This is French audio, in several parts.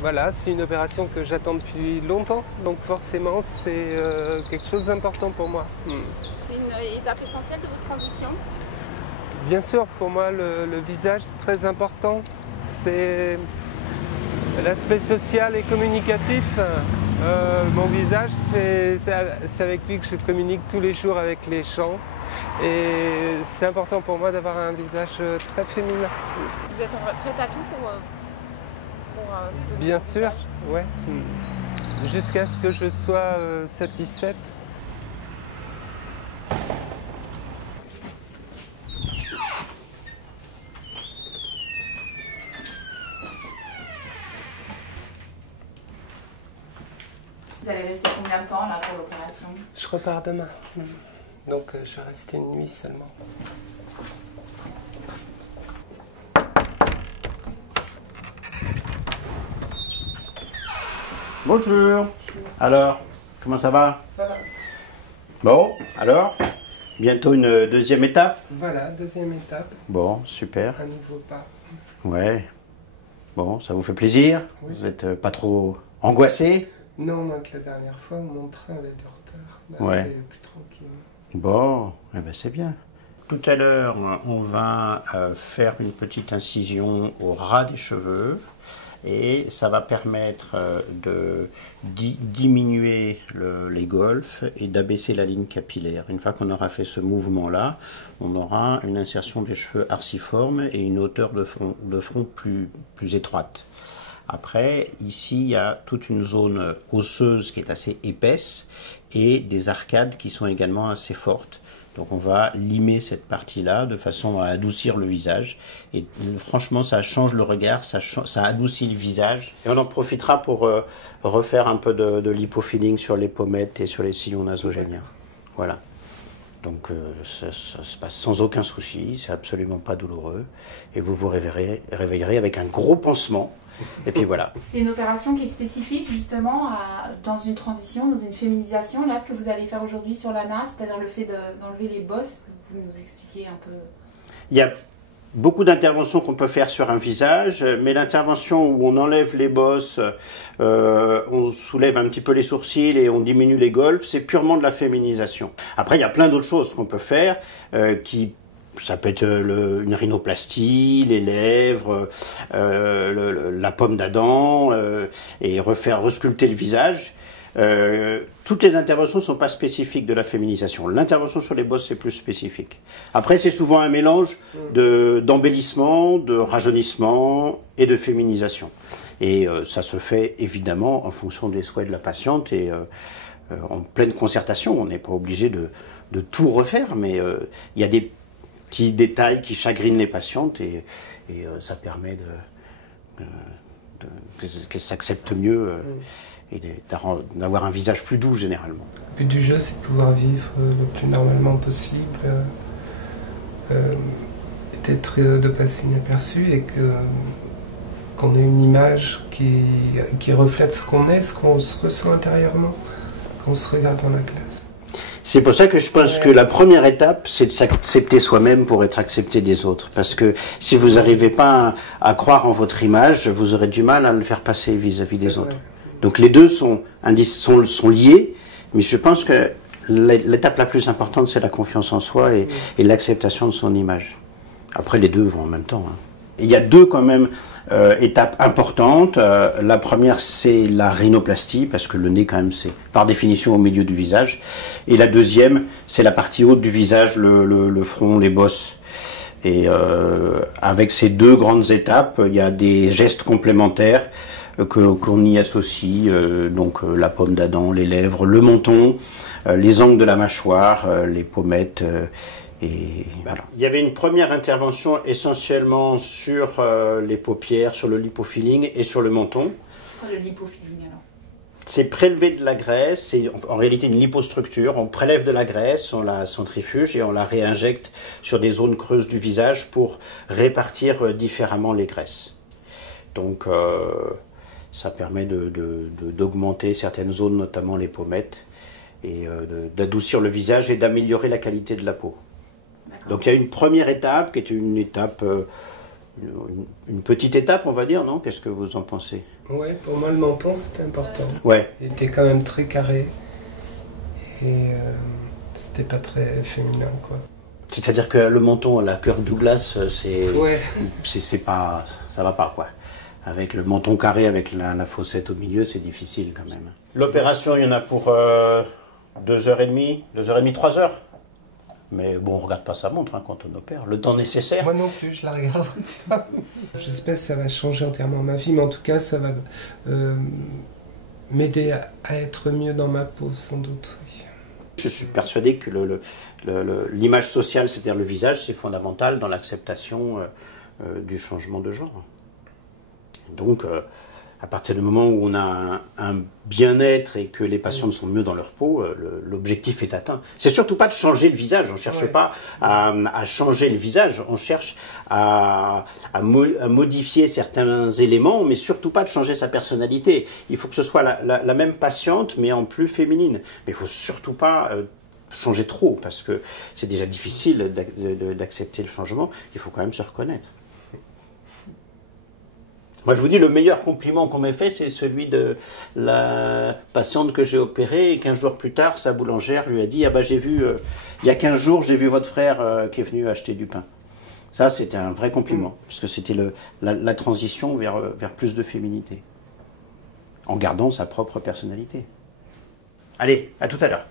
Voilà, c'est une opération que j'attends depuis longtemps, donc forcément c'est quelque chose d'important pour moi. C'est une étape essentielle de votre transition? Bien sûr, pour moi le visage c'est très important. C'est l'aspect social et communicatif. Mon visage, c'est avec lui que je communique tous les jours avec les gens. Et c'est important pour moi d'avoir un visage très féminin. Vous êtes prête à tout pour ce Bien nouveau sûr, visage? ouais. Jusqu'à ce que je sois satisfaite. Vous allez rester combien de temps là pour l'opération? Je repars demain. Donc je vais rester une nuit seulement. Bonjour. Alors, comment ça va? Ça va. Bon, alors, bientôt une deuxième étape? Voilà, deuxième étape. Bon, super. Un nouveau pas. Ouais. Bon, ça vous fait plaisir? Oui. Vous n'êtes pas trop angoissé? Non, moins que la dernière fois, mon train avait du retard. Là, Ouais. c'est plus tranquille. Bon, eh ben c'est bien. Tout à l'heure, on va faire une petite incision au ras des cheveux et ça va permettre de diminuer les golfes et d'abaisser la ligne capillaire. Une fois qu'on aura fait ce mouvement-là, on aura une insertion des cheveux arciformes et une hauteur de front plus étroite. Après, ici, il y a toute une zone osseuse qui est assez épaisse et des arcades qui sont également assez fortes. Donc on va limer cette partie-là de façon à adoucir le visage. Et franchement, ça change le regard, ça adoucit le visage. Et on en profitera pour refaire un peu de lipofilling sur les pommettes et sur les sillons nasogéniens. Voilà. Donc ça se passe sans aucun souci, c'est absolument pas douloureux. Et vous vous réveillerez avec un gros pansement. Et puis voilà. C'est une opération qui est spécifique justement dans une transition, dans une féminisation. Là, ce que vous allez faire aujourd'hui sur l'ANA, c'est-à-dire le fait d'enlever les bosses, est-ce que vous pouvez nous expliquer un peu? Il y a beaucoup d'interventions qu'on peut faire sur un visage, mais l'intervention où on enlève les bosses, on soulève un petit peu les sourcils et on diminue les golfes, c'est purement de la féminisation. Après, il y a plein d'autres choses qu'on peut faire ça peut être une rhinoplastie, les lèvres, la pomme d'Adam, et resculpter le visage. Toutes les interventions ne sont pas spécifiques de la féminisation. L'intervention sur les bosses, c'est plus spécifique. Après, c'est souvent un mélange d'embellissement, de rajeunissement et de féminisation. Et ça se fait évidemment en fonction des souhaits de la patiente et en pleine concertation. On n'est pas obligé de tout refaire, mais il y a des petits détails qui chagrinent les patientes et ça permet qu'elles s'acceptent mieux et d'avoir un visage plus doux généralement. Le but du jeu, c'est de pouvoir vivre le plus normalement possible, de passer inaperçu et qu'on ait une image qui reflète ce qu'on est, ce qu'on se ressent intérieurement quand on se regarde dans la glace. C'est pour ça que je pense que la première étape, c'est de s'accepter soi-même pour être accepté des autres. Parce que si vous n'arrivez pas à croire en votre image, vous aurez du mal à le faire passer vis-à-vis des autres. Donc les deux sont liés, mais je pense que l'étape la plus importante, c'est la confiance en soi et l'acceptation de son image. Après, les deux vont en même temps. Il y a deux quand même étapes importantes. La première, c'est la rhinoplastie, parce que le nez, quand même, c'est par définition au milieu du visage. Et la deuxième, c'est la partie haute du visage, le front, les bosses. Et avec ces deux grandes étapes, il y a des gestes complémentaires qu'on y associe, donc la pomme d'Adam, les lèvres, le menton, les angles de la mâchoire, les pommettes, et voilà. Il y avait une première intervention essentiellement sur les paupières, sur le lipofilling et sur le menton. C'est quoi le lipofilling alors? C'est prélever de la graisse, c'est en réalité une lipostructure. On prélève de la graisse, on la centrifuge et on la réinjecte sur des zones creuses du visage pour répartir différemment les graisses. Donc ça permet d'augmenter certaines zones, notamment les pommettes, et d'adoucir le visage et d'améliorer la qualité de la peau. Donc il y a une première étape qui est une étape une petite étape, on va dire, non? Qu'est-ce que vous en pensez? Ouais, pour moi, le menton, c'était important. Ouais. Il était quand même très carré. Et c'était pas très féminin, quoi. C'est-à-dire que le menton à la Kirk Douglas, Ouais. c'est pas, ça va pas, quoi. Avec le menton carré, avec la fossette au milieu, c'est difficile quand même. L'opération, il y en a pour 2h30, 3 heures. Mais bon, on regarde pas sa montre hein, quand on opère. Le temps nécessaire. Moi non plus, je la regarde. Je sais pas si ça va changer entièrement ma vie, mais en tout cas, ça va m'aider à être mieux dans ma peau, sans doute. Oui. Je suis persuadé que l'image sociale, c'est-à-dire le visage, c'est fondamental dans l'acceptation du changement de genre. Donc, à partir du moment où on a un bien-être et que les patientes sont mieux dans leur peau, l'objectif est atteint. C'est surtout pas de changer le visage, on ne cherche pas à changer le visage, on cherche à modifier certains éléments, mais surtout pas de changer sa personnalité. Il faut que ce soit la même patiente, mais en plus féminine. Mais il ne faut surtout pas changer trop, parce que c'est déjà difficile d'accepter le changement, il faut quand même se reconnaître. Moi, je vous dis, le meilleur compliment qu'on m'ait fait, c'est celui de la patiente que j'ai opérée. Et 15 jours plus tard, sa boulangère lui a dit « Ah bah j'ai vu, il y a 15 jours, j'ai vu votre frère qui est venu acheter du pain. » Ça, c'était un vrai compliment, puisque c'était la transition vers plus de féminité, en gardant sa propre personnalité. Allez, à tout à l'heure.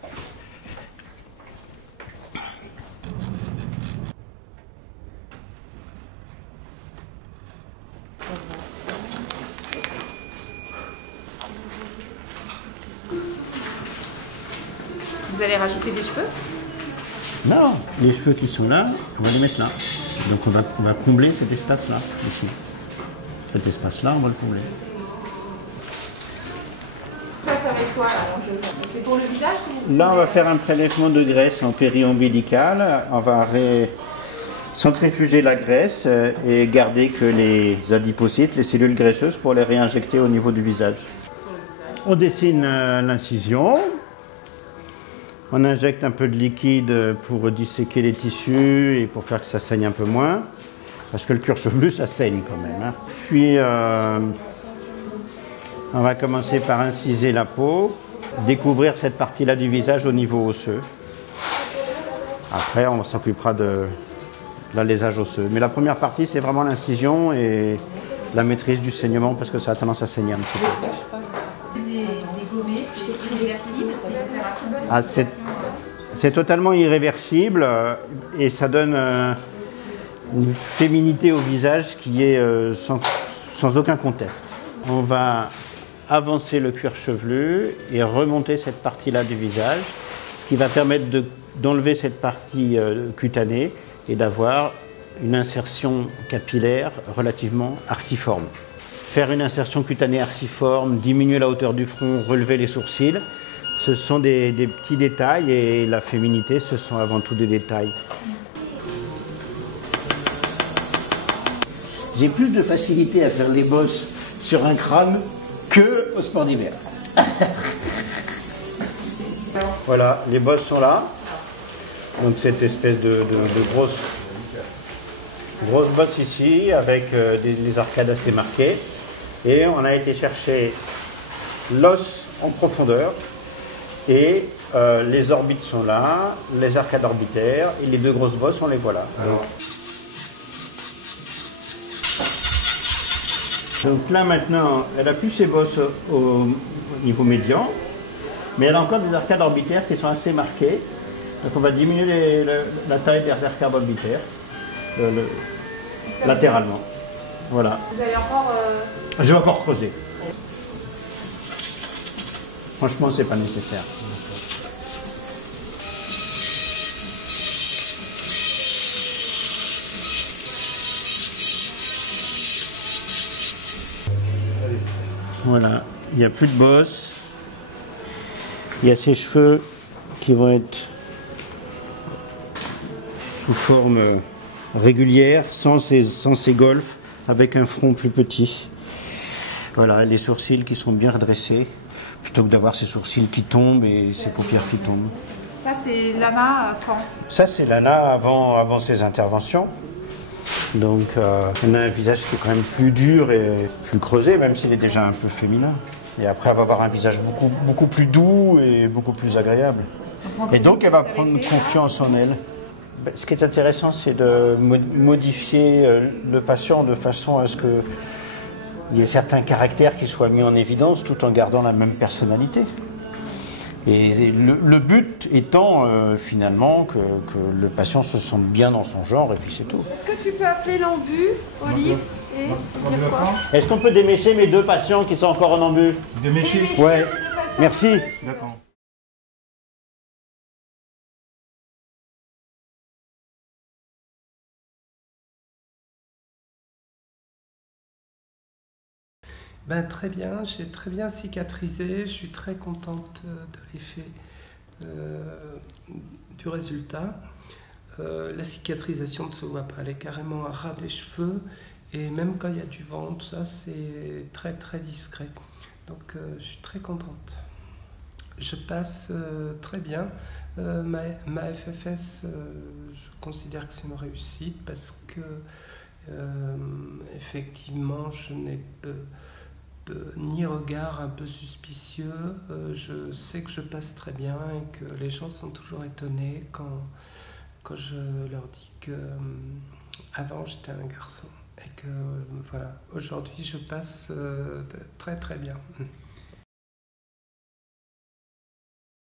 Vous allez rajouter des cheveux? Non, les cheveux qui sont là, on va les mettre là. Donc on va combler cet espace-là, ici. Cet espace-là, on va le combler. Ça va être quoi là? C'est pour le visage que vous... Là, on va faire un prélèvement de graisse en périombilical. On va centrifuger la graisse et garder que les adipocytes, les cellules graisseuses, pour les réinjecter au niveau du visage. On dessine l'incision. On injecte un peu de liquide pour disséquer les tissus et pour faire que ça saigne un peu moins. Parce que le cuir chevelu, ça saigne quand même. Hein. Puis, on va commencer par inciser la peau, découvrir cette partie-là du visage au niveau osseux. Après, on s'occupera de l'alésage osseux. Mais la première partie, c'est vraiment l'incision et la maîtrise du saignement parce que ça a tendance à saigner un petit peu. Ah, c'est totalement irréversible et ça donne une féminité au visage qui est sans aucun conteste. On va avancer le cuir chevelu et remonter cette partie-là du visage, ce qui va permettre d'enlever cette partie cutanée et d'avoir une insertion capillaire relativement arciforme. Faire une insertion cutanée arciforme, diminuer la hauteur du front, relever les sourcils, ce sont des petits détails et la féminité, ce sont avant tout des détails. J'ai plus de facilité à faire les bosses sur un crâne que au sport d'hiver. Voilà, les bosses sont là. Donc cette espèce de grosse bosse ici avec les arcades assez marquées. Et on a été chercher l'os en profondeur et les orbites sont là, les arcades orbitaires et les deux grosses bosses, on les voit là. Donc là maintenant, elle n'a plus ses bosses au niveau médian, mais elle a encore des arcades orbitaires qui sont assez marquées. Donc on va diminuer la taille des arcades orbitaires latéralement. Voilà. Vous allez encore... Je vais encore creuser. Franchement, c'est pas nécessaire. Voilà, il n'y a plus de bosse. Il y a ses cheveux qui vont être sous forme régulière, sans ces golfs, avec un front plus petit. Voilà, les sourcils qui sont bien redressés, plutôt que d'avoir ces sourcils qui tombent et ces paupières qui tombent. Ça, c'est Lana quand? Ça, c'est Lana avant ses interventions. Donc on a un visage qui est quand même plus dur et plus creusé, même s'il est déjà un peu féminin. Et après, elle va avoir un visage beaucoup plus doux et beaucoup plus agréable. Et donc, elle va prendre confiance en elle. Ce qui est intéressant, c'est de modifier le patient de façon à ce qu'il y ait certains caractères qui soient mis en évidence tout en gardant la même personnalité. Et le but étant finalement que le patient se sente bien dans son genre et puis c'est tout. Est-ce que tu peux appeler l'ambu, Olive, et dire quoi? Est-ce qu'on peut démêcher mes 2 patients qui sont encore en ambu? Démêcher? Ouais, merci. D'accord. Ben, très bien, j'ai très bien cicatrisé, je suis très contente de l'effet du résultat. La cicatrisation ne se voit pas, elle est carrément à ras des cheveux et même quand il y a du vent, tout ça c'est très très discret. Donc je suis très contente. Je passe très bien. Ma FFS, je considère que c'est une réussite parce que effectivement je n'ai ni regard un peu suspicieux, je sais que je passe très bien et que les gens sont toujours étonnés quand je leur dis que avant j'étais un garçon et que voilà, aujourd'hui je passe très très bien.